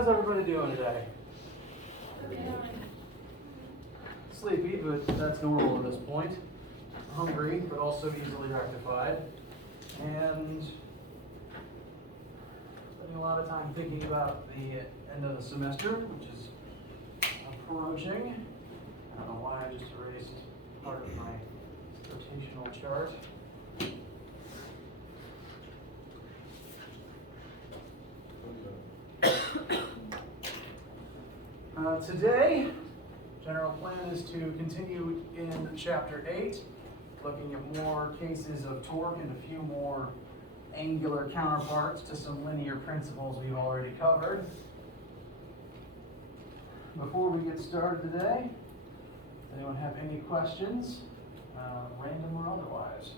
How's everybody doing today? Sleepy, but that's normal at this point. Hungry, but also easily rectified. And spending a lot of time thinking about the end of the semester, which is approaching. I don't know why I just erased part of my rotational chart. Today, general plan is to continue in Chapter 8, looking at more cases of torque and a few more angular counterparts to some linear principles we've already covered. Before we get started today, does anyone have any questions, random or otherwise?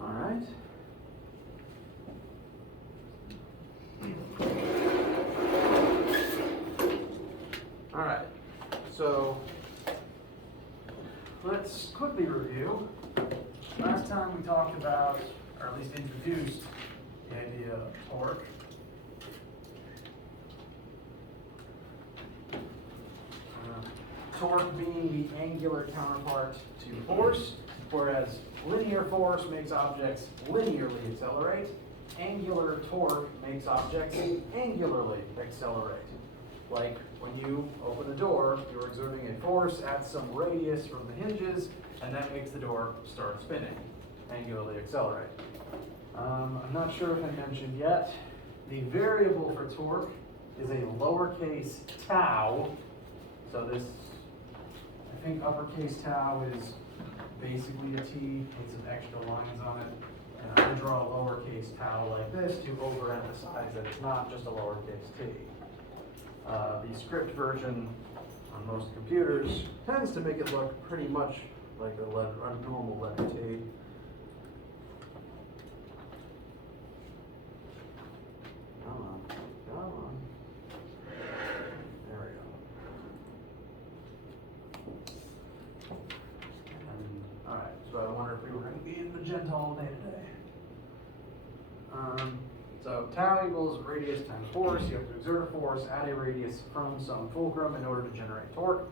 All right. All right. So let's quickly review. Last time we talked about, or at least introduced, the idea of torque. Torque being the angular counterpart to force, whereas linear force makes objects linearly accelerate. Angular torque makes objects angularly accelerate. Like when you open a door, you're exerting a force at some radius from the hinges, and that makes the door start spinning, angularly accelerate. I'm not sure if I mentioned yet, the variable for torque is a lowercase tau. So this, I think uppercase tau is basically a T with some extra lines on it. And I draw a lowercase tau like this to overemphasize that it's not just a lowercase t. The script version on most computers tends to make it look pretty much like a normal letter T. Come on, come on. There we go. All right, so I wonder if we were going to be in magenta all day today. So tau equals radius times force. You have to exert a force at a radius from some fulcrum in order to generate torque.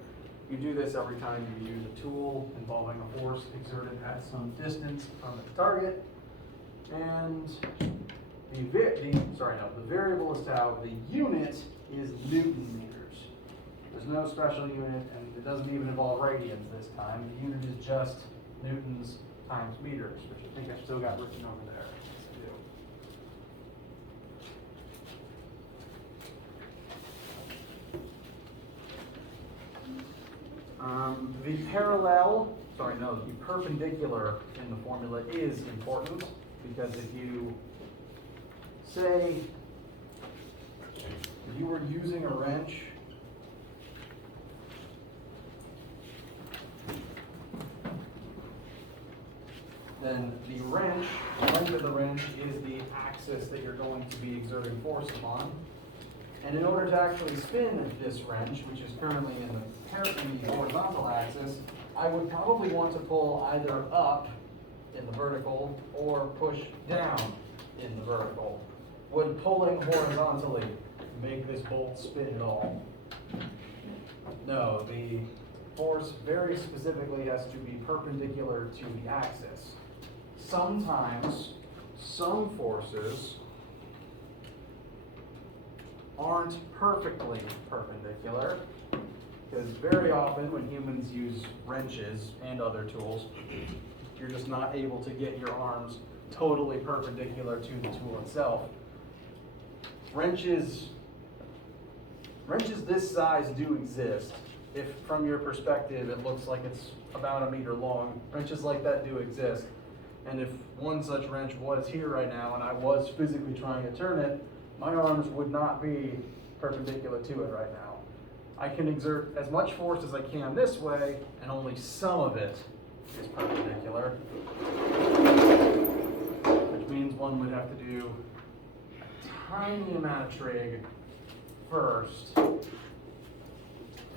You do this every time you use a tool involving a force exerted at some distance from the target. And the variable is tau. The unit is Newton meters. There's no special unit, and it doesn't even involve radians this time. The unit is just Newtons times meters, which I think I've still got written over there. The perpendicular in the formula is important, because if you say you were using a wrench then the wrench, the length of the wrench is the axis that you're going to be exerting force upon. And in order to actually spin this wrench, which is currently in the horizontal axis, I would probably want to pull either up in the vertical or push down in the vertical. Would pulling horizontally make this bolt spin at all? No, the force very specifically has to be perpendicular to the axis. Sometimes some forces aren't perfectly perpendicular, because very often when humans use wrenches and other tools, you're just not able to get your arms totally perpendicular to the tool itself. Wrenches this size do exist. If from your perspective it looks like it's about 1 meter long, wrenches like that do exist. And if one such wrench was here right now and I was physically trying to turn it, my arms would not be perpendicular to it right now. I can exert as much force as I can this way, and only some of it is perpendicular. Which means one would have to do a tiny amount of trig first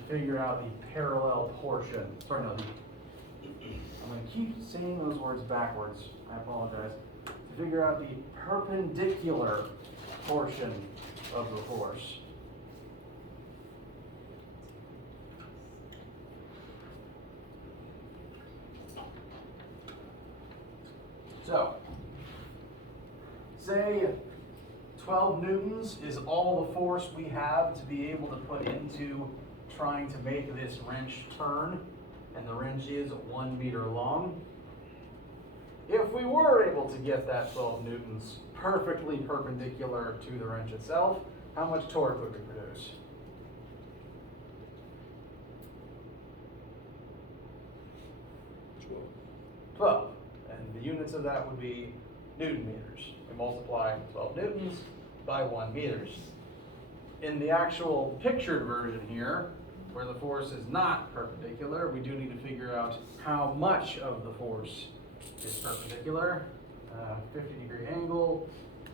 figure out the parallel portion. Sorry, no, I'm going to keep saying those words backwards. I apologize. To figure out the perpendicular portion of the force. So, say 12 newtons is all the force we have to be able to put into trying to make this wrench turn, and the wrench is 1 meter long. If we were able to get that 12 newtons perfectly perpendicular to the wrench itself, how much torque would we produce? 12. And the units of that would be Newton meters. We multiply 12 newtons by 1 meters. In the actual pictured version here, where the force is not perpendicular, we do need to figure out how much of the force is perpendicular. 50-degree angle,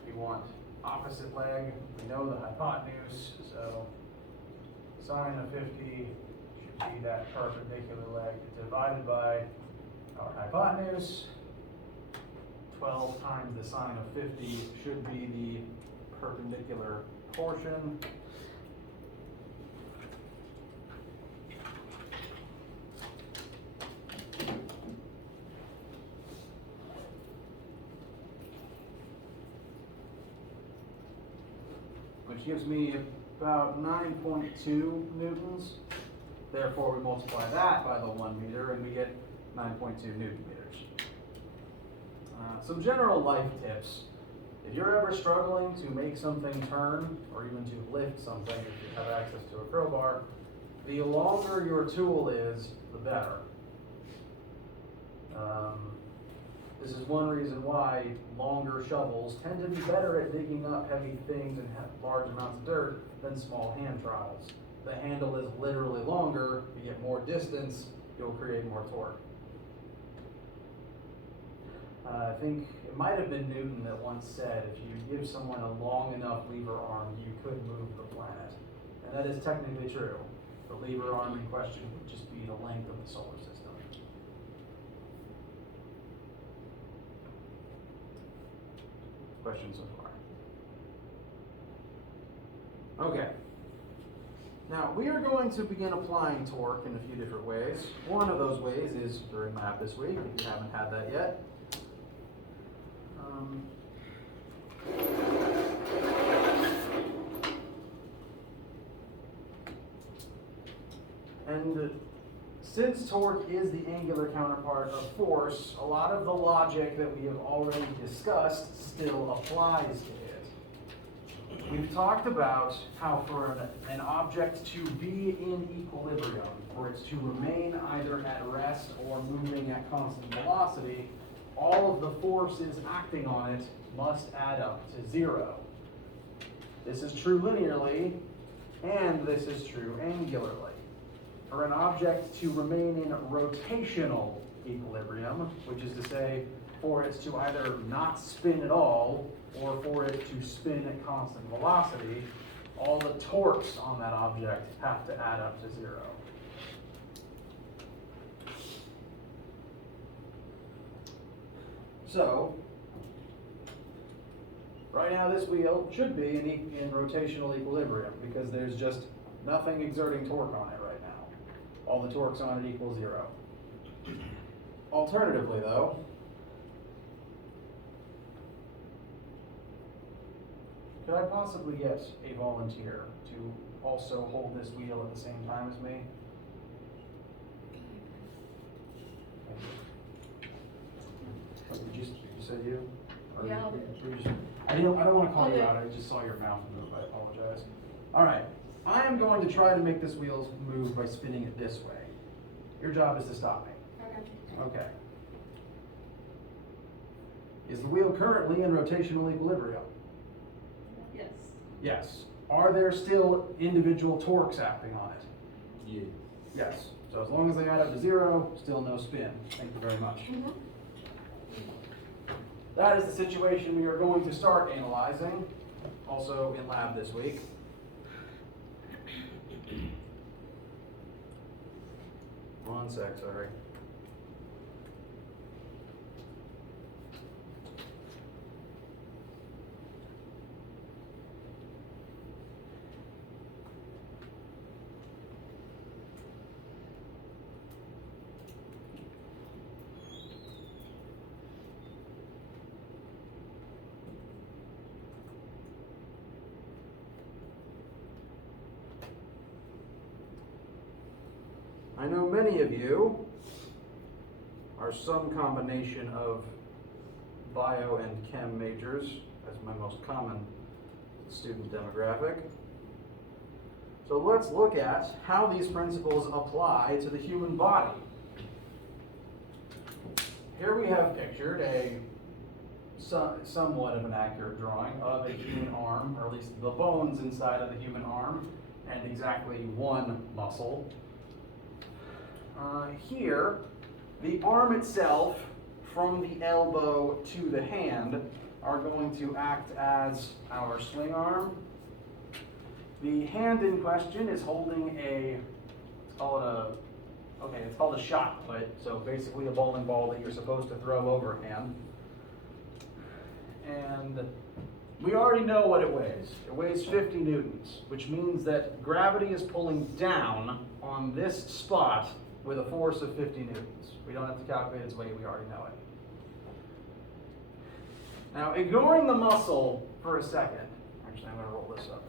we want opposite leg. We know the hypotenuse, so sine of 50 should be that perpendicular leg divided by our hypotenuse. 12 times the sine of 50 should be the perpendicular portion. Which gives me about 9.2 newtons. Therefore, we multiply that by the 1 meter and we get 9.2 Newton meters. Some general life tips. If you're ever struggling to make something turn, or even to lift something if you have access to a crowbar, the longer your tool is, the better. This is one reason why longer shovels tend to be better at digging up heavy things and large amounts of dirt than small hand trowels. The handle is literally longer, you get more distance, you'll create more torque. I think it might have been Newton that once said, if you give someone a long enough lever arm, you could move the planet. And that is technically true. The lever arm in question would just be the length of the solar system. Questions so far? Okay. Now, we are going to begin applying torque in a few different ways. One of those ways is during lab this week, if you haven't had that yet. And since torque is the angular counterpart of force, a lot of the logic that we have already discussed still applies to it. We've talked about how for an object to be in equilibrium, for it to remain either at rest or moving at constant velocity, all of the forces acting on it must add up to 0. This is true linearly, and this is true angularly. For an object to remain in rotational equilibrium, which is to say, for it to either not spin at all, or for it to spin at constant velocity, all the torques on that object have to add up to 0. So, right now this wheel should be in rotational equilibrium because there's just nothing exerting torque on it right now. All the torques on it equal 0. Alternatively though, could I possibly get a volunteer to also hold this wheel at the same time as me? You said you? Or Yeah. I don't want to call you out. I just saw your mouth move. I apologize. All right. I am going to try to make this wheel move by spinning it this way. Your job is to stop me. Okay. Okay. Is the wheel currently in rotational equilibrium? Yes. Yes. Are there still individual torques acting on it? Yeah. Yes. So as long as they add up to 0, still no spin. Thank you very much. Mm-hmm. That is the situation we are going to start analyzing, also in lab this week. One sec, sorry. I know many of you are some combination of bio and chem majors as my most common student demographic. So let's look at how these principles apply to the human body. Here we have pictured a somewhat of an accurate drawing of a human arm, or at least the bones inside of the human arm, and exactly one muscle. Here, the arm itself, from the elbow to the hand, are going to act as our swing arm. The hand in question is holding it's called a shot put, so basically a bowling ball that you're supposed to throw overhand. And we already know what it weighs. It weighs 50 newtons, which means that gravity is pulling down on this spot with a force of 50 newtons. We don't have to calculate its weight, we already know it. Now, ignoring the muscle for a second, actually I'm going to roll this up.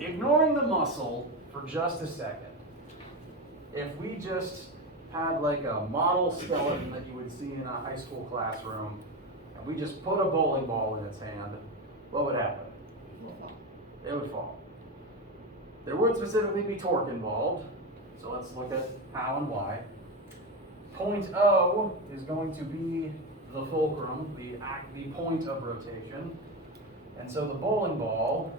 Ignoring the muscle for just a second, if we just had like a model skeleton that you would see in a high school classroom, and we just put a bowling ball in its hand, what would happen? It would fall. There would specifically be torque involved, so let's look at how and why. Point O is going to be the fulcrum, the point of rotation, and so the bowling ball,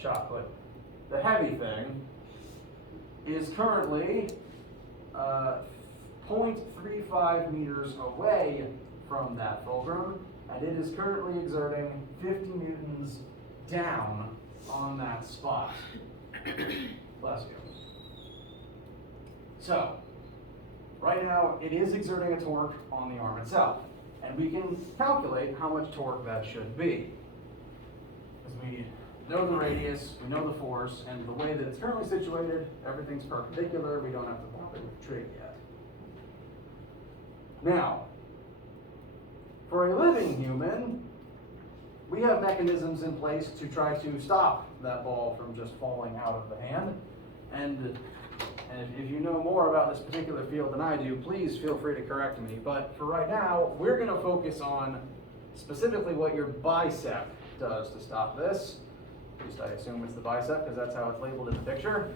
shot put, the heavy thing, is currently 0.35 meters away from that fulcrum, and it is currently exerting 50 newtons down on that spot. Bless you. So, right now it is exerting a torque on the arm itself, and we can calculate how much torque that should be. As we know the radius, we know the force, and the way that it's currently situated, everything's perpendicular, we don't have to bother with trig yet. Now, for a living human, we have mechanisms in place to try to stop that ball from just falling out of the hand. And if you know more about this particular field than I do, please feel free to correct me. But for right now, we're going to focus on specifically what your bicep does to stop this. At least I assume it's the bicep because that's how it's labeled in the picture.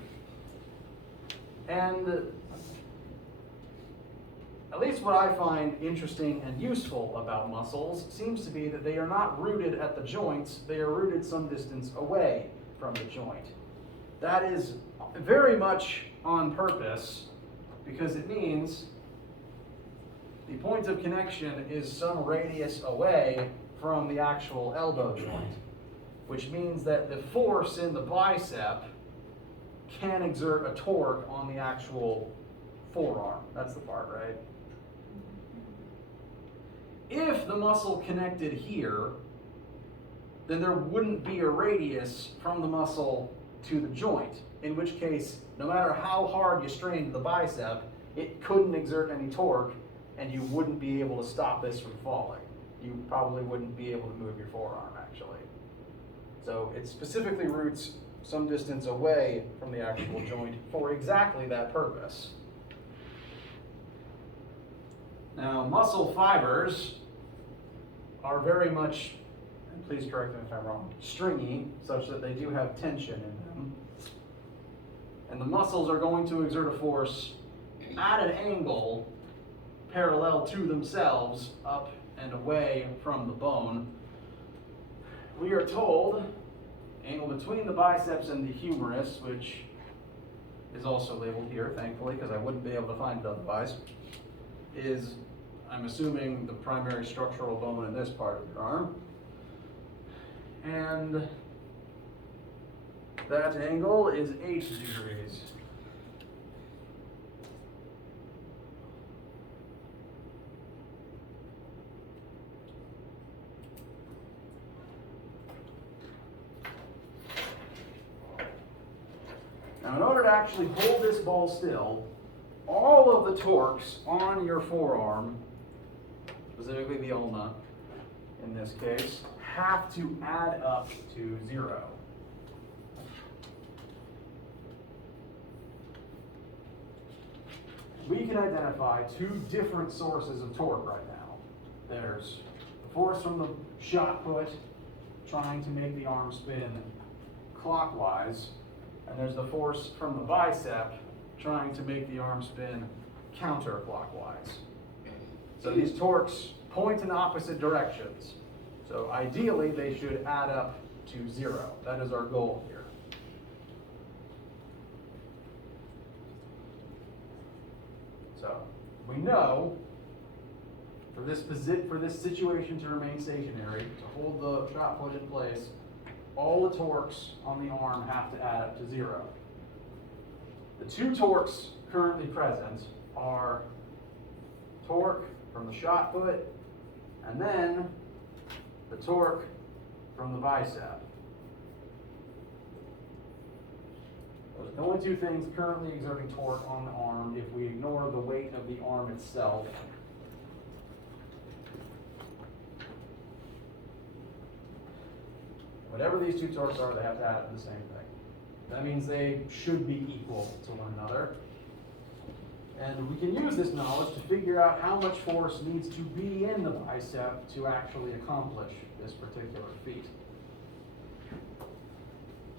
And at least what I find interesting and useful about muscles seems to be that they are not rooted at the joints, they are rooted some distance away from the joint. That is very much on purpose because it means the point of connection is some radius away from the actual elbow joint, which means that the force in the bicep can exert a torque on the actual forearm. That's the part, right? If the muscle connected here, then there wouldn't be a radius from the muscle to the joint, in which case, no matter how hard you strained the bicep, it couldn't exert any torque, and you wouldn't be able to stop this from falling. You probably wouldn't be able to move your forearm, actually. So it specifically roots some distance away from the actual joint for exactly that purpose. Now, muscle fibers are very much, and please correct me if I'm wrong, stringy, such that they do have tension in them. And the muscles are going to exert a force at an angle parallel to themselves, up and away from the bone. We are told, angle between the biceps and the humerus, which is also labeled here, thankfully, because I wouldn't be able to find it otherwise, is, I'm assuming, the primary structural bone in this part of your arm. And That angle is 8 degrees. Now, in order to actually hold this ball still, all of the torques on your forearm, specifically the ulna in this case, have to add up to 0. We can identify 2 different sources of torque right now. There's the force from the shot put trying to make the arm spin clockwise, and there's the force from the bicep trying to make the arm spin counterclockwise. So these torques point in opposite directions. So ideally, they should add up to 0. That is our goal here. So we know for this situation to remain stationary, to hold the shot put in place, all the torques on the arm have to add up to 0. The 2 torques currently present are torque from the shot put and then the torque from the bicep. Those are the only 2 things currently exerting torque on the arm if we ignore the weight of the arm itself. Whatever these 2 torques are, they have to add up to the same thing. That means they should be equal to one another. And we can use this knowledge to figure out how much force needs to be in the bicep to actually accomplish this particular feat.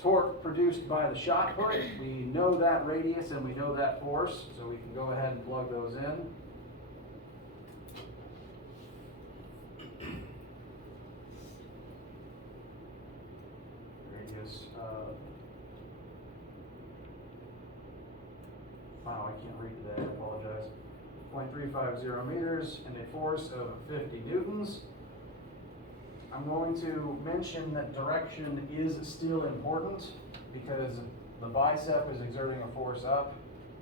Torque produced by the shot put, we know that radius and we know that force, so we can go ahead and plug those in. Radius, wow, I can't read today, I apologize. 0.350 meters and a force of 50 newtons. I'm going to mention that direction is still important because the bicep is exerting a force up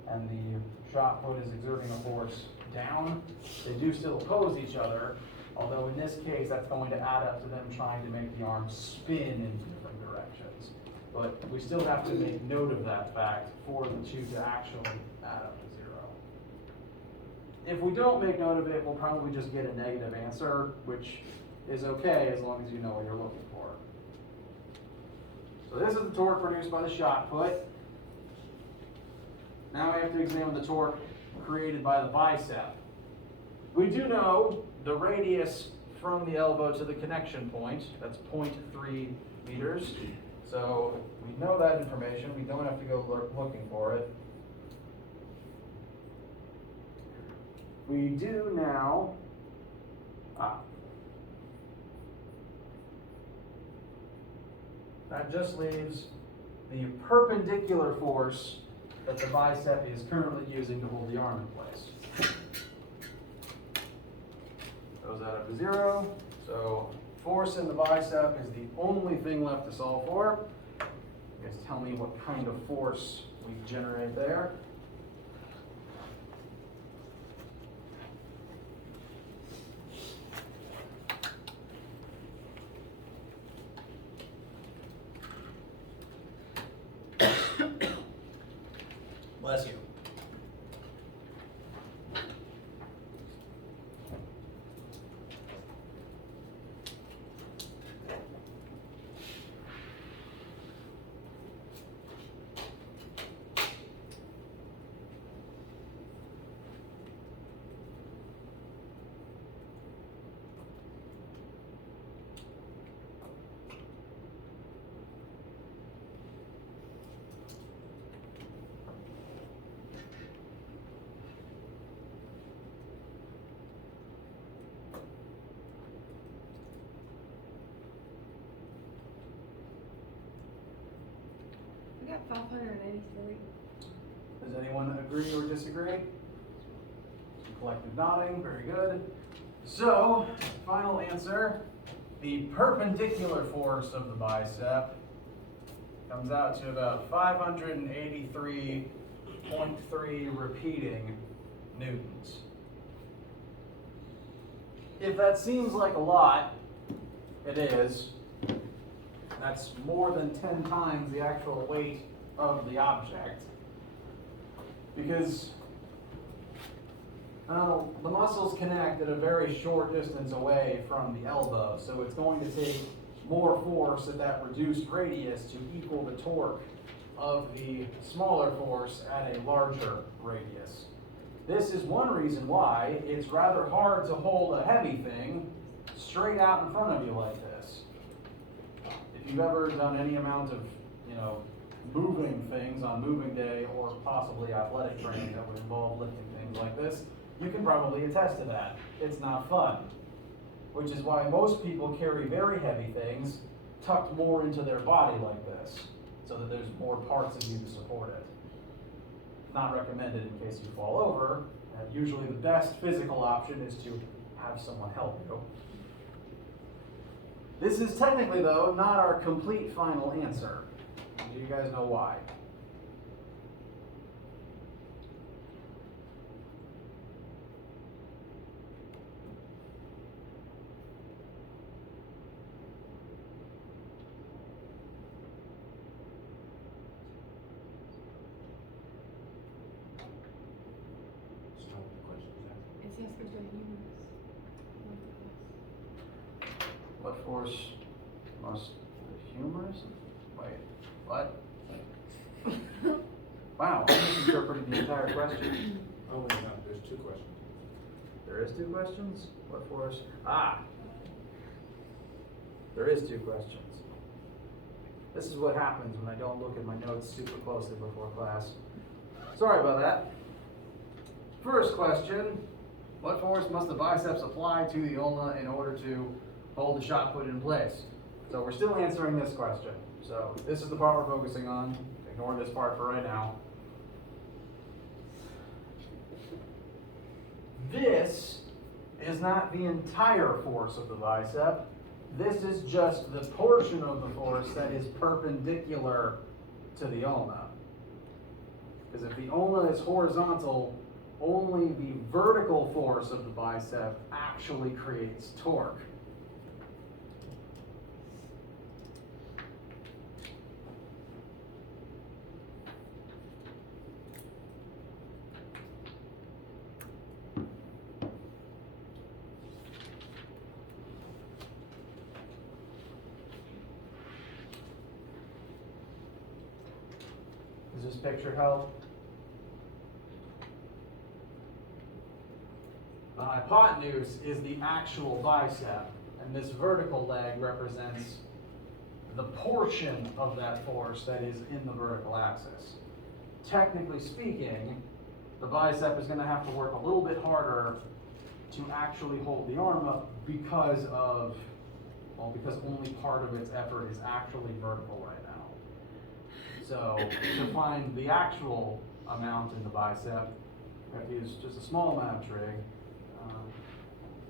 and the shot put is exerting a force down. They do still oppose each other, although in this case that's going to add up to them trying to make the arm spin in different directions. But we still have to make note of that fact for the 2 to actually add up to 0. If we don't make note of it, we'll probably just get a negative answer, which is okay as long as you know what you're looking for. So this is the torque produced by the shot put. Now we have to examine the torque created by the bicep. We do know the radius from the elbow to the connection point. That's 0.3 meters. So we know that information. We don't have to go looking for it. We do now, that just leaves the perpendicular force that the bicep is currently using to hold the arm in place. Those add up to 0. So force in the bicep is the only thing left to solve for. You guys tell me what kind of force we generate there. Bless you. We got 583. Does anyone agree or disagree? Collective nodding, very good. So, final answer, the perpendicular force of the bicep Comes out to about 583.3 repeating newtons. If that seems like a lot, it is. That's more than 10 times the actual weight of the object. Because the muscles connect at a very short distance away from the elbow, so it's going to take more force at that reduced radius to equal the torque of the smaller force at a larger radius. This is one reason why it's rather hard to hold a heavy thing straight out in front of you like this. If you've ever done any amount of, moving things on moving day or possibly athletic training that would involve lifting things like this, you can probably attest to that. It's not fun. Which is why most people carry very heavy things tucked more into their body like this, so that there's more parts of you to support it. Not recommended in case you fall over. Usually the best physical option is to have someone help you. This is technically, though, not our complete final answer. Do you guys know why? It's asking for the humans. What force must the humorous? Wait, what? Wow, I misinterpreted the entire question. Oh, wait, no, there's two questions. There is 2 questions? What force? There is 2 questions. This is what happens when I don't look at my notes super closely before class. Sorry about that. First question, what force must the biceps apply to the ulna in order to hold the shot put in place? So we're still answering this question. So this is the part we're focusing on. Ignore this part for right now. This is not the entire force of the bicep. This is just the portion of the force that is perpendicular to the ulna. Because if the ulna is horizontal, only the vertical force of the bicep actually creates torque. Does this picture help? The hypotenuse is the actual bicep, and this vertical leg represents the portion of that force that is in the vertical axis. Technically speaking, the bicep is going to have to work a little bit harder to actually hold the arm up because only part of its effort is actually vertical right now. So to find the actual amount in the bicep, we have to use just a small amount of trig.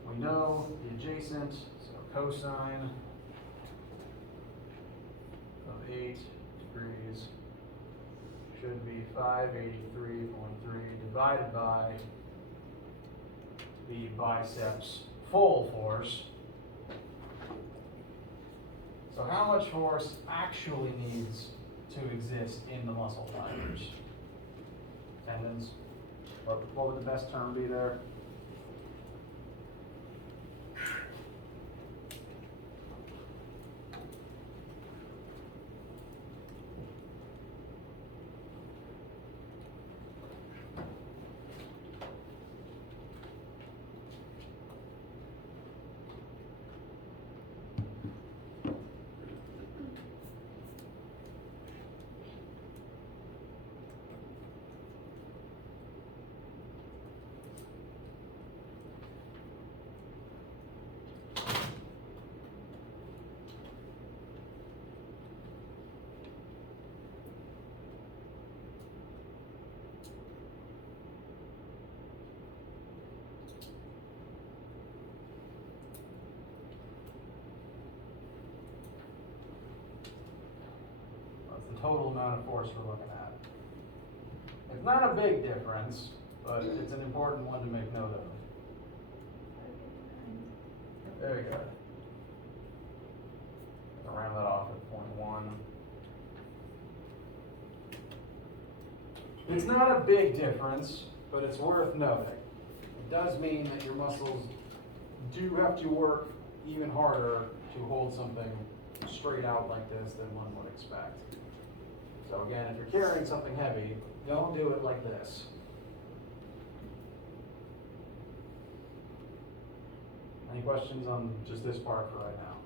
We know the adjacent, so cosine of 8 degrees should be 583.3 divided by the biceps full force. So how much force actually needs to exist in the muscle fibers? Tendons? What would the best term be there? the total amount of force we're looking at. It's not a big difference, but it's an important one to make note of. There you go. I'll round that off at 0.1. It's not a big difference, but it's worth noting. It does mean that your muscles do have to work even harder to hold something straight out like this than one would expect. So again, if you're carrying something heavy, don't do it like this. Any questions on just this part for right now?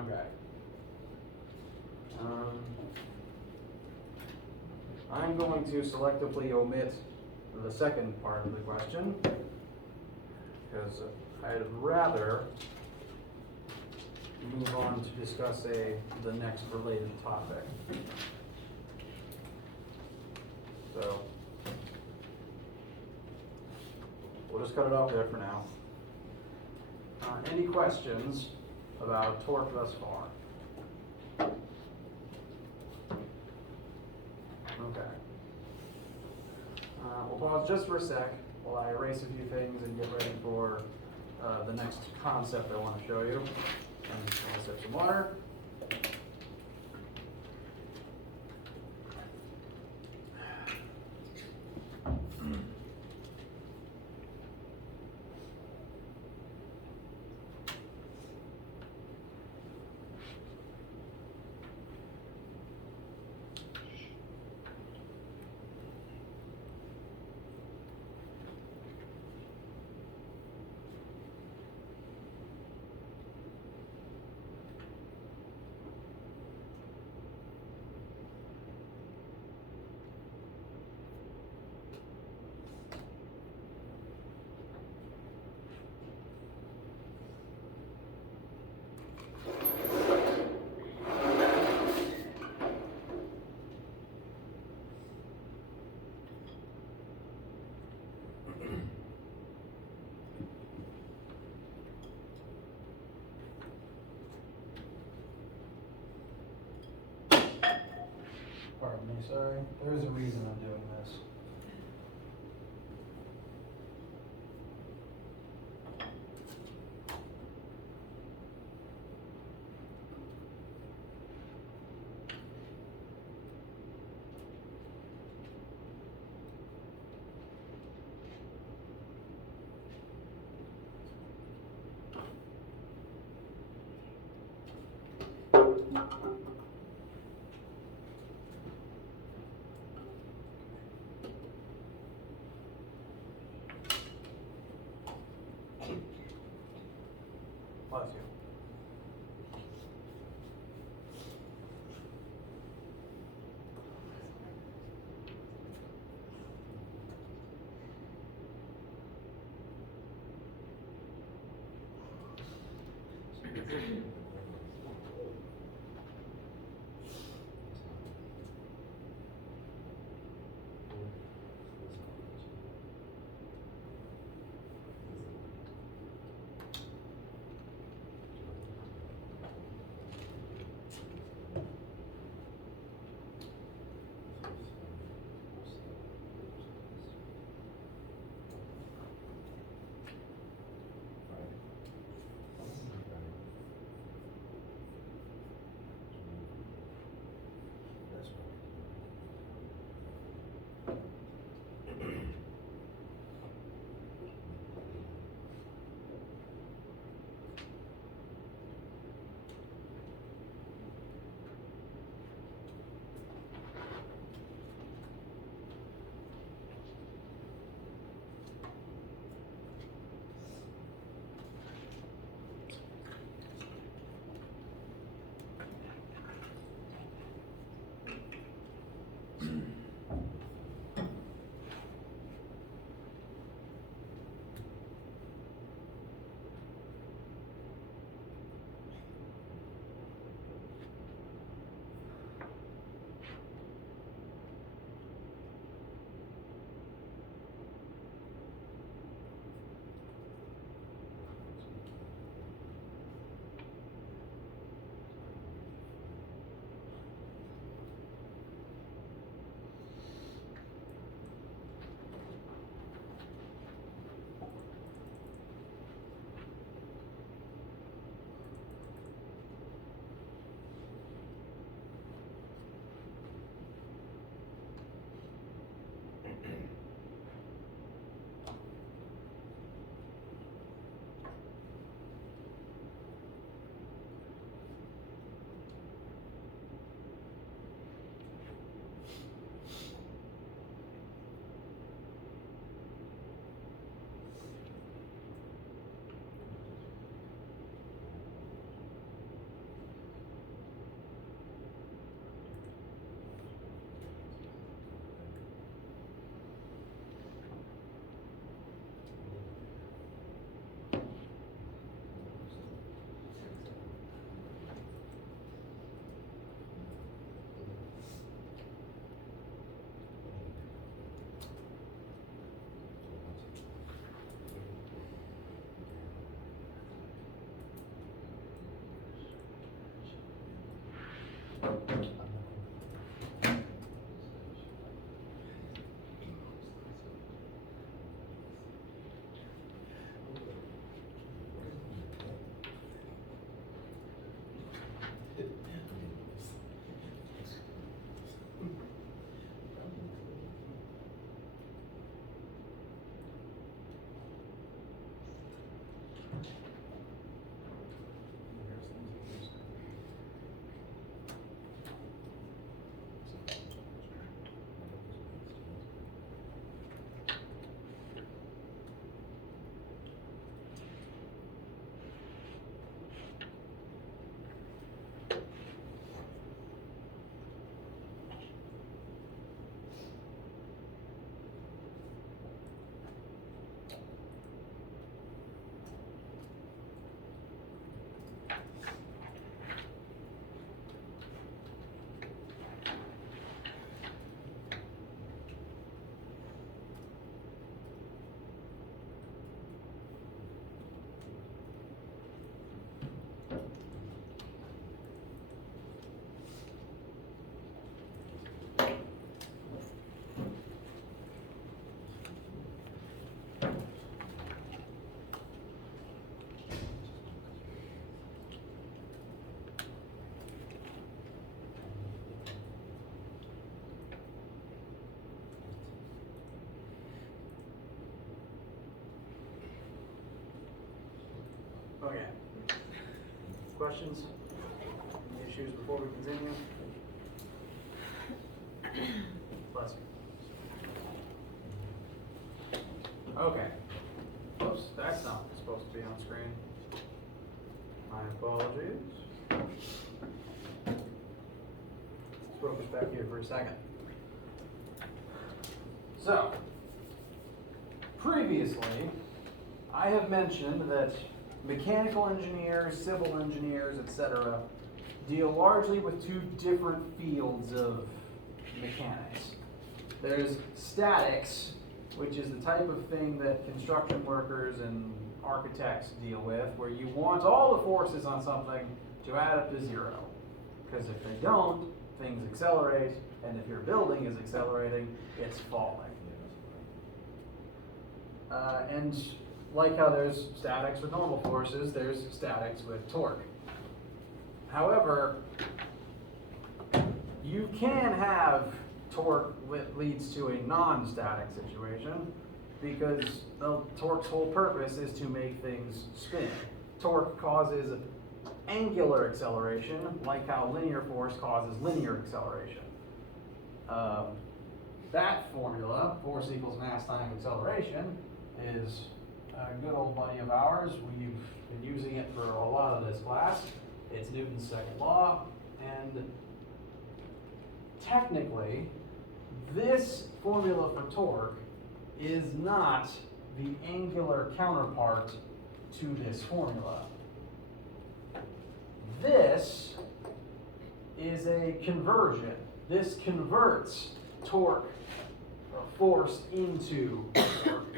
Okay. I'm going to selectively omit the second part of the question because I'd rather move on to discuss the next related topic. So we'll just cut it off there for now. Any questions about torque thus far? Okay. We'll pause just for a sec while I erase a few things and get ready for the next concept I want to show you. And I'll sip some water. Pardon me, sorry. There's a reason I'm doing this. Bless you. Okay. Questions? Any issues before we continue? Bless you. Okay. Oops, that's not supposed to be on screen. My apologies. Let's focus back here for a second. So, previously, I have mentioned that mechanical engineers, civil engineers, etc., deal largely with two different fields of mechanics. There's statics, which is the type of thing that construction workers and architects deal with, where you want all the forces on something to add up to zero. Because if they don't, things accelerate, and if your building is accelerating, it's falling. And like how there's statics with normal forces, there's statics with torque. However, you can have torque that leads to a non-static situation, because the torque's whole purpose is to make things spin. Torque causes angular acceleration, like how linear force causes linear acceleration. That formula, force equals mass times acceleration, is a good old buddy of ours. We've been using it for a lot of this class. It's Newton's second law, and technically, this formula for torque is not the angular counterpart to this formula. This is a conversion. This converts torque or force into torque.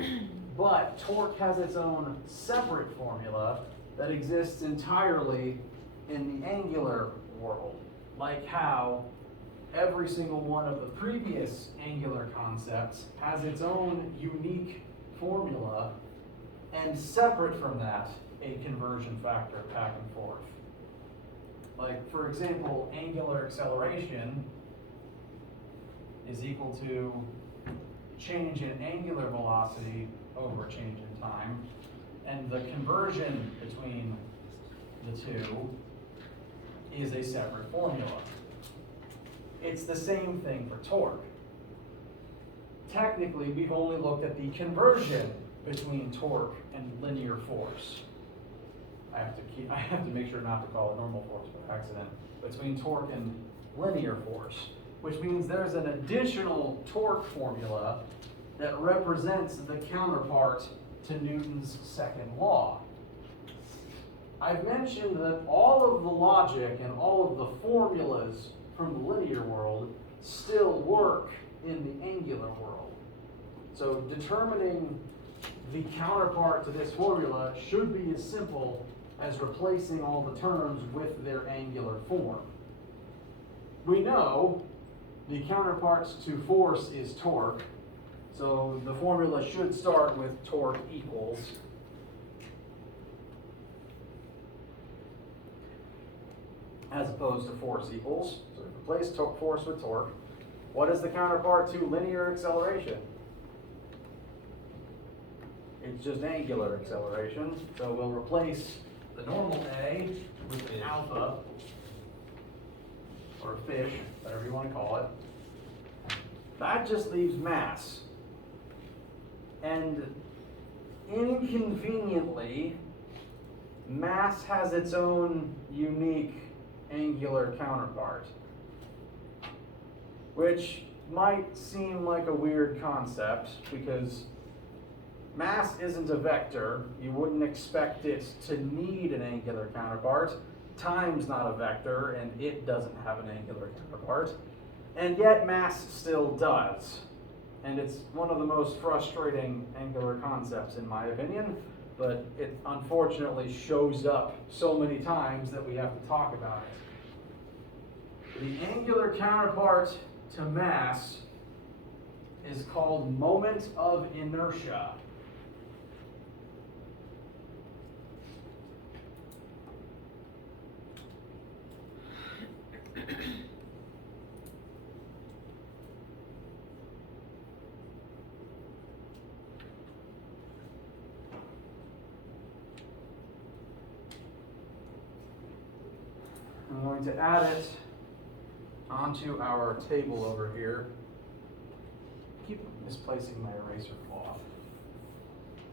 But torque has its own separate formula that exists entirely in the angular world, like how every single one of the previous angular concepts has its own unique formula, and separate from that, a conversion factor back and forth. Like, for example, angular acceleration is equal to change in angular velocity over change in time, and the conversion between the two is a separate formula. It's the same thing for torque. Technically, we've only looked at the conversion between torque and linear force. I have to make sure not to call it normal force by accident. Between torque and linear force, which means there's an additional torque formula that represents the counterpart to Newton's second law. I've mentioned that all of the logic and all of the formulas from the linear world still work in the angular world. So determining the counterpart to this formula should be as simple as replacing all the terms with their angular form. we know the counterpart to force is torque. So the formula should start with torque equals. As opposed to force equals. So replace force with torque. What is the counterpart to linear acceleration? It's just angular acceleration. So we'll replace the normal A with an alpha, or fish, whatever you want to call it. That just leaves mass. And inconveniently, mass has its own unique angular counterpart, which might seem like a weird concept because mass isn't a vector. You wouldn't expect it to need an angular counterpart. Time's not a vector, and it doesn't have an angular counterpart. And yet mass still does. And it's one of the most frustrating angular concepts in my opinion, but it unfortunately shows up so many times that we have to talk about it. The angular counterpart to mass is called moment of inertia. I'm going to add it onto our table over here. I keep misplacing my eraser cloth.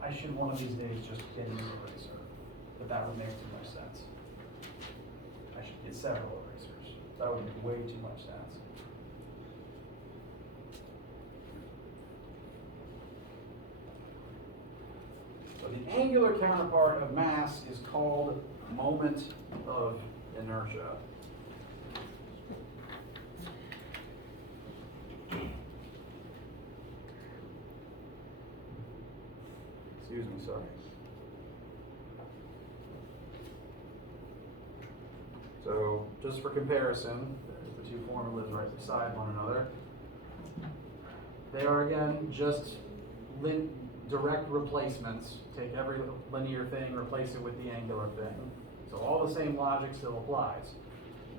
I should one of these days just get a new eraser, but that would make too much sense. I should get several erasers. That would make way too much sense. So the angular counterpart of mass is called moment of inertia. Excuse me, sorry. So, just for comparison, there's the two formulas right beside one another. They are again just direct replacements. Take every linear thing, replace it with the angular thing. So all the same logic still applies.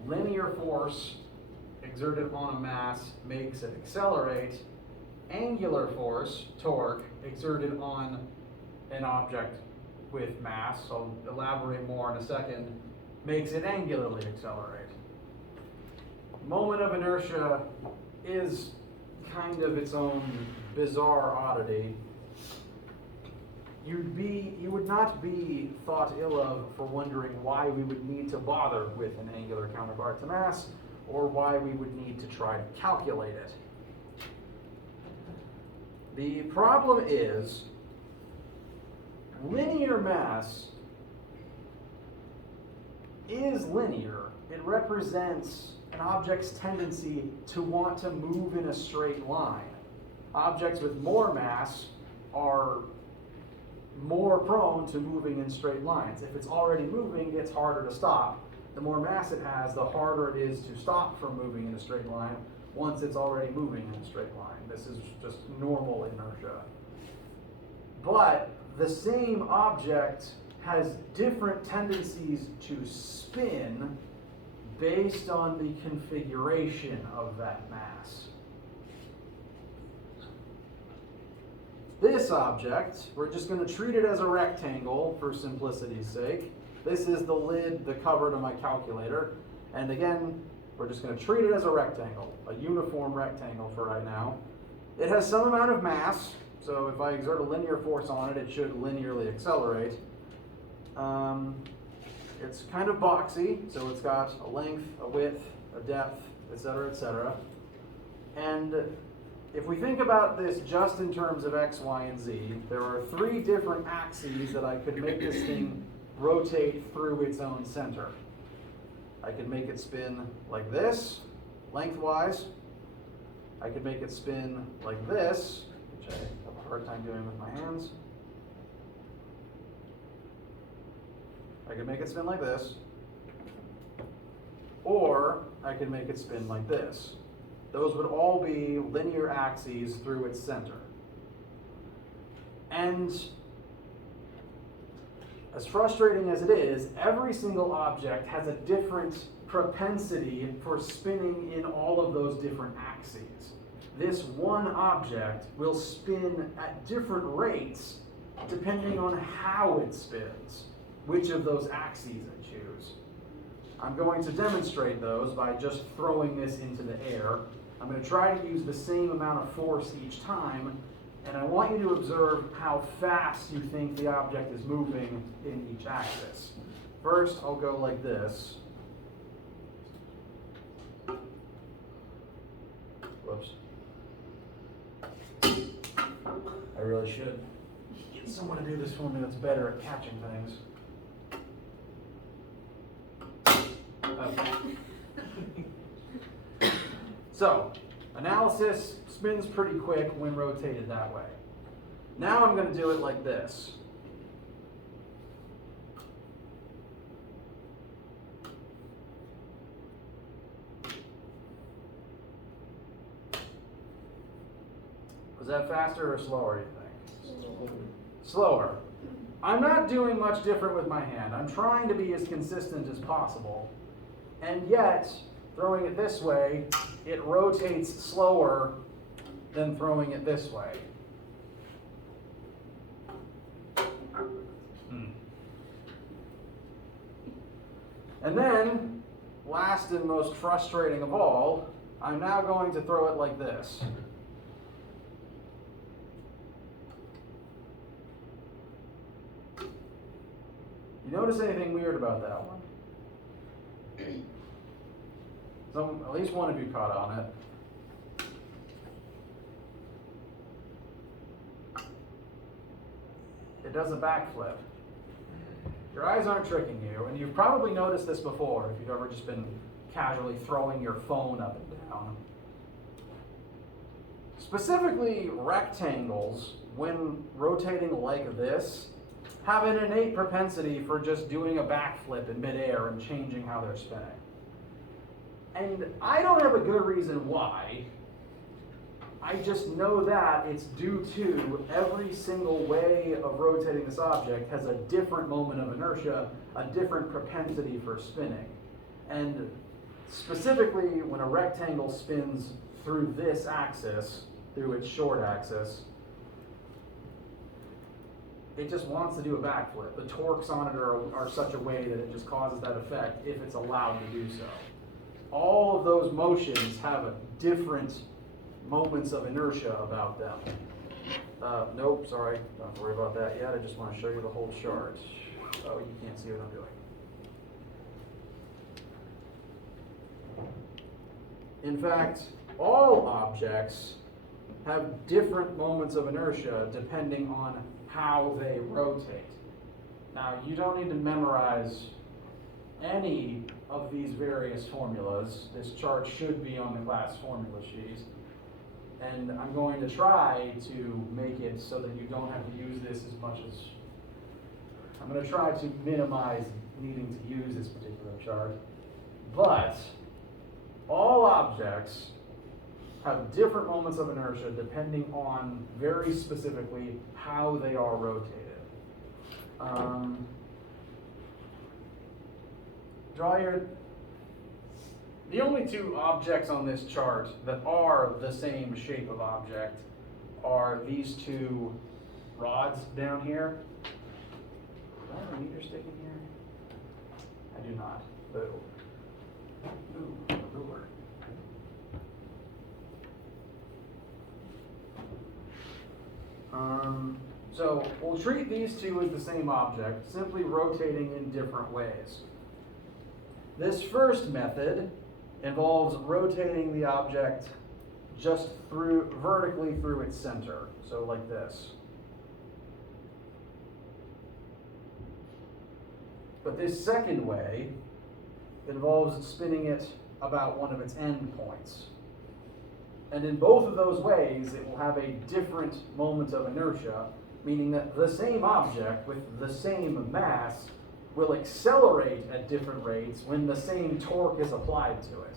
Linear force exerted on a mass makes it accelerate. Angular force, torque, exerted on an object with mass, so I'll elaborate more in a second, makes it angularly accelerate. Moment of inertia is kind of its own bizarre oddity. You would not be thought ill of for wondering why we would need to bother with an angular counterpart to mass, or why we would need to try to calculate it. The problem is, linear mass is linear. It represents an object's tendency to want to move in a straight line. Objects with more mass are more prone to moving in straight lines. If it's already moving, it's harder to stop. The more mass it has, the harder it is to stop from moving in a straight line once it's already moving in a straight line. This is just normal inertia. But the same object has different tendencies to spin based on the configuration of that mass. This object, we're just going to treat it as a rectangle for simplicity's sake. This is the lid, the cover to my calculator. And again, we're just going to treat it as a rectangle, a uniform rectangle for right now. It has some amount of mass, so if I exert a linear force on it, it should linearly accelerate. It's kind of boxy, so it's got a length, a width, a depth, etc., etc. And if we think about this just in terms of x, y, and z, there are three different axes that I could make this thing rotate through its own center. I could make it spin like this, lengthwise. I could make it spin like this, which I have a hard time doing with my hands. I could make it spin like this. Or I could make it spin like this. Those would all be linear axes through its center. And as frustrating as it is, every single object has a different propensity for spinning in all of those different axes. This one object will spin at different rates depending on how it spins, which of those axes I choose. I'm going to demonstrate those by just throwing this into the air. I'm going to try to use the same amount of force each time, and I want you to observe how fast you think the object is moving in each axis. First, I'll go like this. Whoops. I really should get someone to do this for me that's better at catching things. Okay. So, analysis spins pretty quick when rotated that way. Now I'm going to do it like this. Was that faster or slower, you think? Slower. I'm not doing much different with my hand. I'm trying to be as consistent as possible. And yet, throwing it this way, it rotates slower than throwing it this way. And then, last and most frustrating of all, I'm now going to throw it like this. You notice anything weird about that one? At least one of you caught on it. It does a backflip. Your eyes aren't tricking you, and you've probably noticed this before if you've ever just been casually throwing your phone up and down. Specifically, rectangles, when rotating like this, have an innate propensity for just doing a backflip in midair and changing how they're spinning. And I don't have a good reason why. I just know that it's due to every single way of rotating this object has a different moment of inertia, a different propensity for spinning. And specifically, when a rectangle spins through this axis, through its short axis, it just wants to do a backflip. The torques on it are such a way that it just causes that effect if it's allowed to do so. All of those motions have different moments of inertia about them. Nope, sorry, don't have to worry about that yet. I just want to show you the whole chart. Oh, you can't see what I'm doing. In fact, all objects have different moments of inertia depending on how they rotate. Now, you don't need to memorize any of these various formulas. This chart should be on the class formula sheet. And I'm going to try to make it so that you don't have to use this as much as... I'm going to try to minimize needing to use this particular chart. But all objects have different moments of inertia depending on, very specifically, how they are rotated. The only two objects on this chart that are the same shape of object are these two rods down here. Do I have a meter sticking here? I do not. Boo. Ooh, a ruler. So we'll treat these two as the same object, simply rotating in different ways. This first method involves rotating the object just vertically through its center, so like this. But this second way involves spinning it about one of its end points. And in both of those ways, it will have a different moment of inertia, meaning that the same object with the same mass will accelerate at different rates when the same torque is applied to it,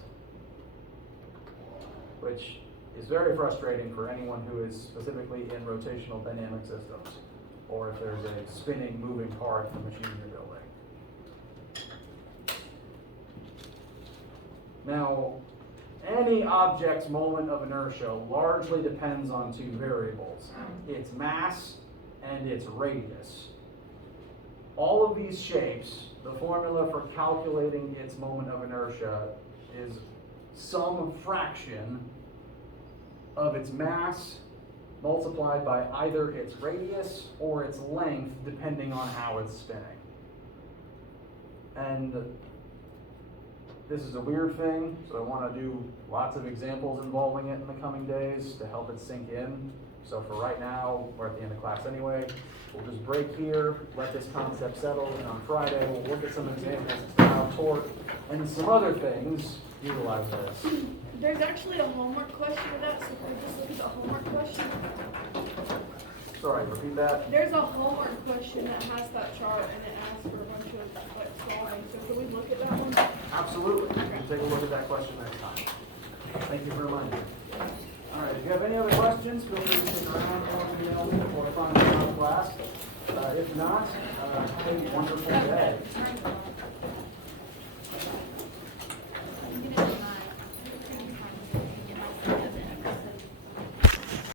which is very frustrating for anyone who is specifically in rotational dynamic systems, or if there's a spinning, moving part in the machine you're building. Now, any object's moment of inertia largely depends on two variables, its mass and its radius. All of these shapes, the formula for calculating its moment of inertia is some fraction of its mass multiplied by either its radius or its length, depending on how it's spinning. And this is a weird thing, so I want to do lots of examples involving it in the coming days to help it sink in. So for right now, we're at the end of class anyway, we'll just break here, let this concept settle, and on Friday we'll look at some examples of how torque and some other things utilize this. There's actually a homework question to that, so if we just look at the homework question. Sorry, repeat that. There's a homework question that has that chart and it asks for a bunch of like solving. So can we look at that one? Absolutely. We'll take a look at that question next time. Thank you for reminding me. All right, if you have any other questions, feel free to stick around or email me before I find out class. If not, have a wonderful day.